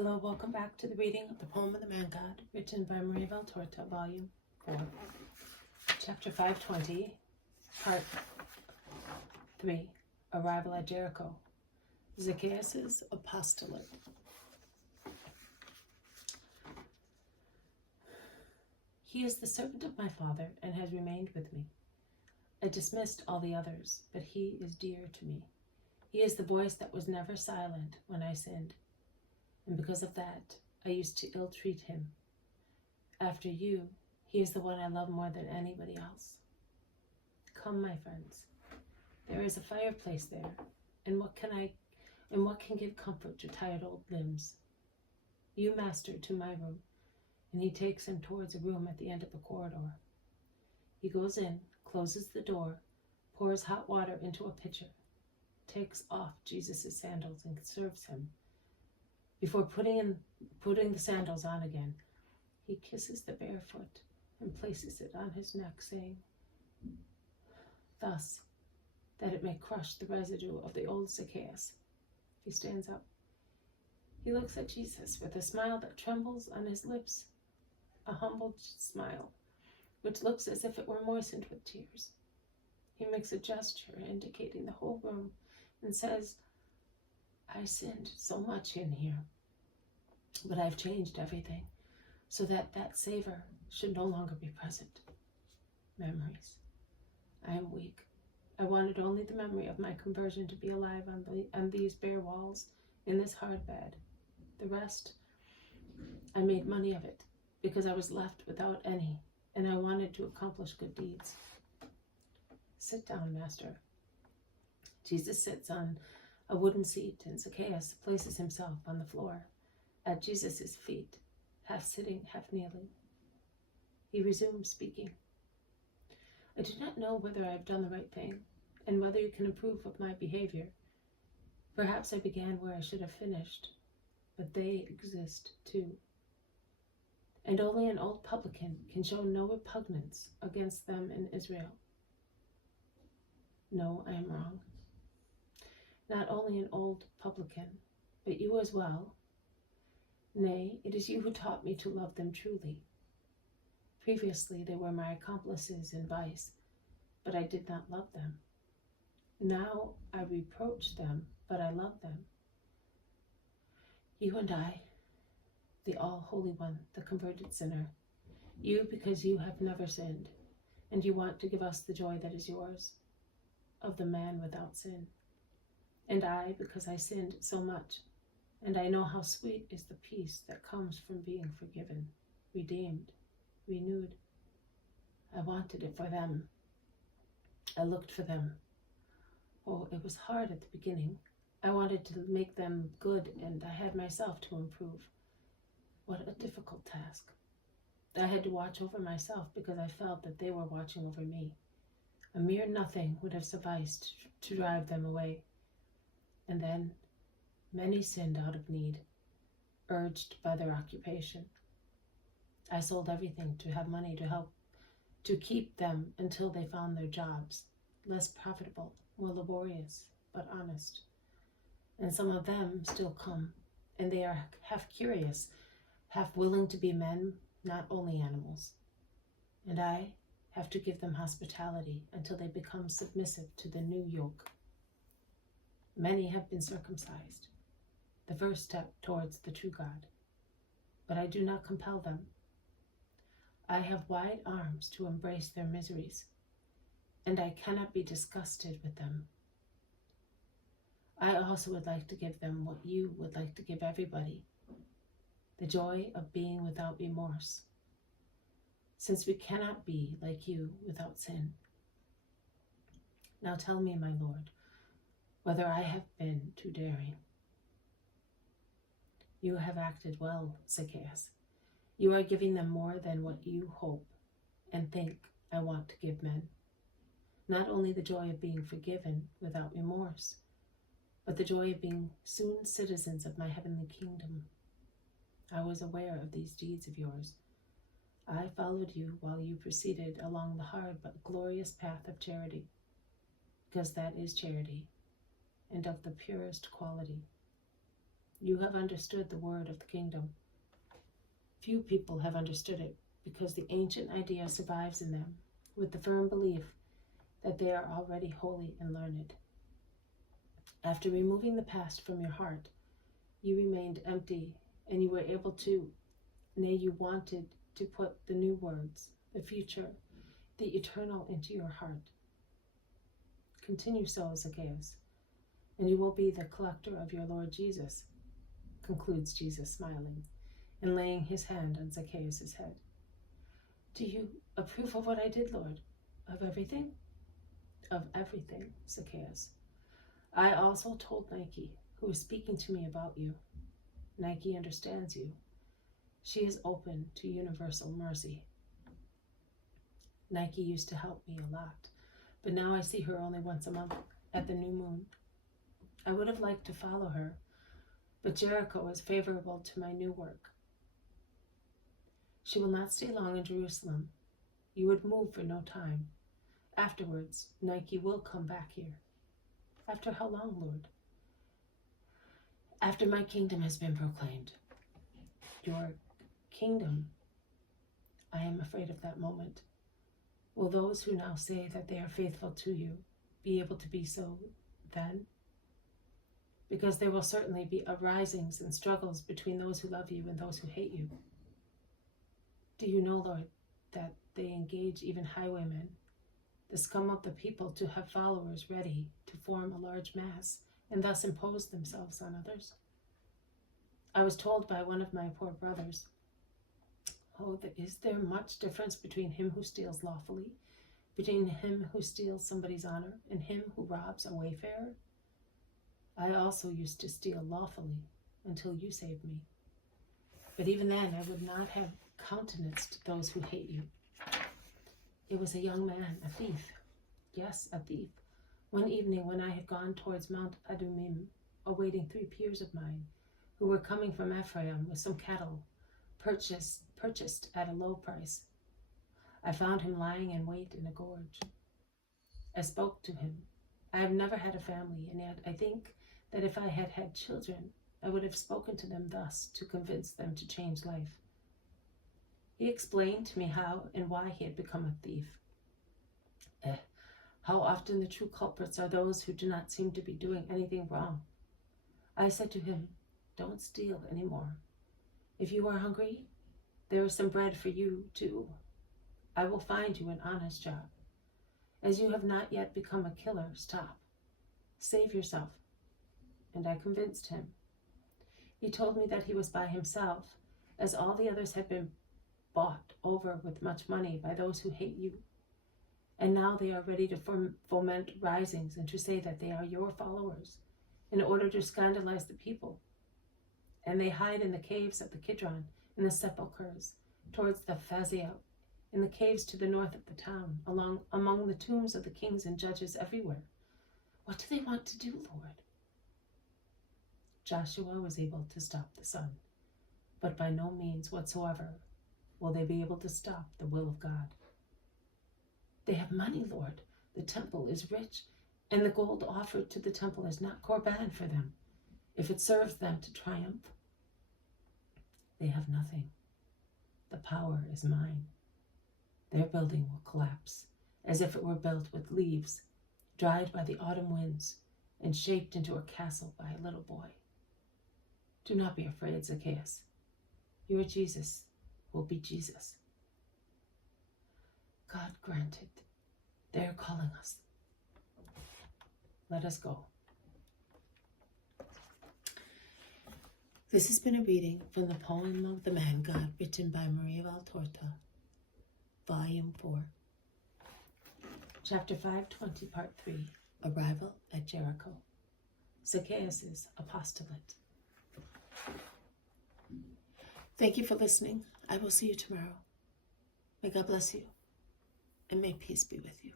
Hello, welcome back to the reading of the poem of the Man God, written by Maria Valtorta, Volume 4, Chapter 520, Part 3, Arrival at Jericho, Zacchaeus' Apostolate. He is the servant of my Father and has remained with me. I dismissed all the others, but he is dear to me. He is the voice that was never silent when I sinned. And because of that, I used to ill-treat him. After you, he is the one I love more than anybody else. Come, my friends. There is a fireplace there, and what can give comfort to tired old limbs? You, master, to my room, and he takes him towards a room at the end of the corridor. He goes in, closes the door, pours hot water into a pitcher, takes off Jesus' sandals and serves him. Before putting the sandals on again, he kisses the bare foot and places it on his neck, saying, thus, that it may crush the residue of the old Zacchaeus. He stands up. He looks at Jesus with a smile that trembles on his lips, a humble smile, which looks as if it were moistened with tears. He makes a gesture indicating the whole room and says, I sinned so much in here, but I've changed everything so that that savor should no longer be present. Memories. I am weak. I wanted only the memory of my conversion to be alive on these bare walls, in this hard bed. The rest, I made money of it because I was left without any, and I wanted to accomplish good deeds. Sit down, master. Jesus sits on a wooden seat, and Zacchaeus places himself on the floor at Jesus' feet, half sitting, half kneeling. He resumes speaking. I do not know whether I have done the right thing, and whether you can approve of my behavior. Perhaps I began where I should have finished, but they exist too. And only an old publican can show no repugnance against them in Israel. No, I am wrong. Not only an old publican, but you as well. Nay, it is you who taught me to love them truly. Previously they were my accomplices in vice, but I did not love them. Now I reproach them, but I love them. You and I, the all-holy one, the converted sinner, you because you have never sinned, and you want to give us the joy that is yours, of the man without sin. And I, because I sinned so much, and I know how sweet is the peace that comes from being forgiven, redeemed, renewed. I wanted it for them. I looked for them. Oh, it was hard at the beginning. I wanted to make them good, and I had myself to improve. What a difficult task. I had to watch over myself because I felt that they were watching over me. A mere nothing would have sufficed to drive them away. And then many sinned out of need, urged by their occupation. I sold everything to have money to help to keep them until they found their jobs, less profitable, more laborious, but honest. And some of them still come, and they are half curious, half willing to be men, not only animals. And I have to give them hospitality until they become submissive to the new yoke. Many have been circumcised, the first step towards the true God, but I do not compel them. I have wide arms to embrace their miseries, and I cannot be disgusted with them. I also would like to give them what you would like to give everybody, the joy of being without remorse, since we cannot be like you without sin. Now tell me, my Lord, whether I have been too daring. You have acted well, Zacchaeus. You are giving them more than what you hope and think I want to give men. Not only the joy of being forgiven without remorse, but the joy of being soon citizens of my heavenly kingdom. I was aware of these deeds of yours. I followed you while you proceeded along the hard but glorious path of charity, because that is charity, and of the purest quality. You have understood the word of the kingdom. Few people have understood it because the ancient idea survives in them with the firm belief that they are already holy and learned. After removing the past from your heart, you remained empty, and you were able to, nay, you wanted to put the new words, the future, the eternal into your heart. Continue so, Zacchaeus, and you will be the collector of your Lord Jesus, concludes Jesus, smiling and laying his hand on Zacchaeus' head. Do you approve of what I did, Lord? Of everything? Of everything, Zacchaeus. I also told Nike, who is speaking to me about you. Nike understands you. She is open to universal mercy. Nike used to help me a lot, but now I see her only once a month at the new moon. I would have liked to follow her, but Jericho is favorable to my new work. She will not stay long in Jerusalem. You would move for no time. Afterwards, Nike will come back here. After how long, Lord? After my kingdom has been proclaimed. Your kingdom? I am afraid of that moment. Will those who now say that they are faithful to you be able to be so then? Because there will certainly be uprisings and struggles between those who love you and those who hate you. Do you know, Lord, that they engage even highwaymen, the scum of the people, to have followers ready to form a large mass and thus impose themselves on others? I was told by one of my poor brothers, is there much difference between him who steals lawfully, between him who steals somebody's honor, and him who robs a wayfarer? I also used to steal lawfully until you saved me. But even then, I would not have countenanced those who hate you. It was a young man, a thief. Yes, a thief. One evening when I had gone towards Mount Adumim, awaiting 3 peers of mine, who were coming from Ephraim with some cattle, purchased at a low price, I found him lying in wait in a gorge. I spoke to him. I have never had a family, and yet I think that if I had had children, I would have spoken to them thus to convince them to change life. He explained to me how and why he had become a thief. How often the true culprits are those who do not seem to be doing anything wrong. I said to him, don't steal anymore. If you are hungry, there is some bread for you too. I will find you an honest job. As you have not yet become a killer, stop. Save yourself. And I convinced him. He told me that he was by himself, as all the others had been bought over with much money by those who hate you. And now they are ready to foment risings and to say that they are your followers in order to scandalize the people. And they hide in the caves of the Kidron, in the sepulchres, towards the Phasael, in the caves to the north of the town, among the tombs of the kings and judges everywhere. What do they want to do, Lord? Joshua was able to stop the sun, but by no means whatsoever will they be able to stop the will of God. They have money, Lord. The temple is rich, and the gold offered to the temple is not korban for them, if it serves them to triumph. They have nothing. The power is mine. Their building will collapse, as if it were built with leaves, dried by the autumn winds, and shaped into a castle by a little boy. Do not be afraid, Zacchaeus. Your Jesus will be Jesus. God granted. They are calling us. Let us go. This has been a reading from the poem of the Man God, written by Maria Valtorta, Volume 4, Chapter 520, Part 3, Arrival at Jericho, Zacchaeus' Apostolate. Thank you for listening. I will see you tomorrow. May God bless you, and may peace be with you.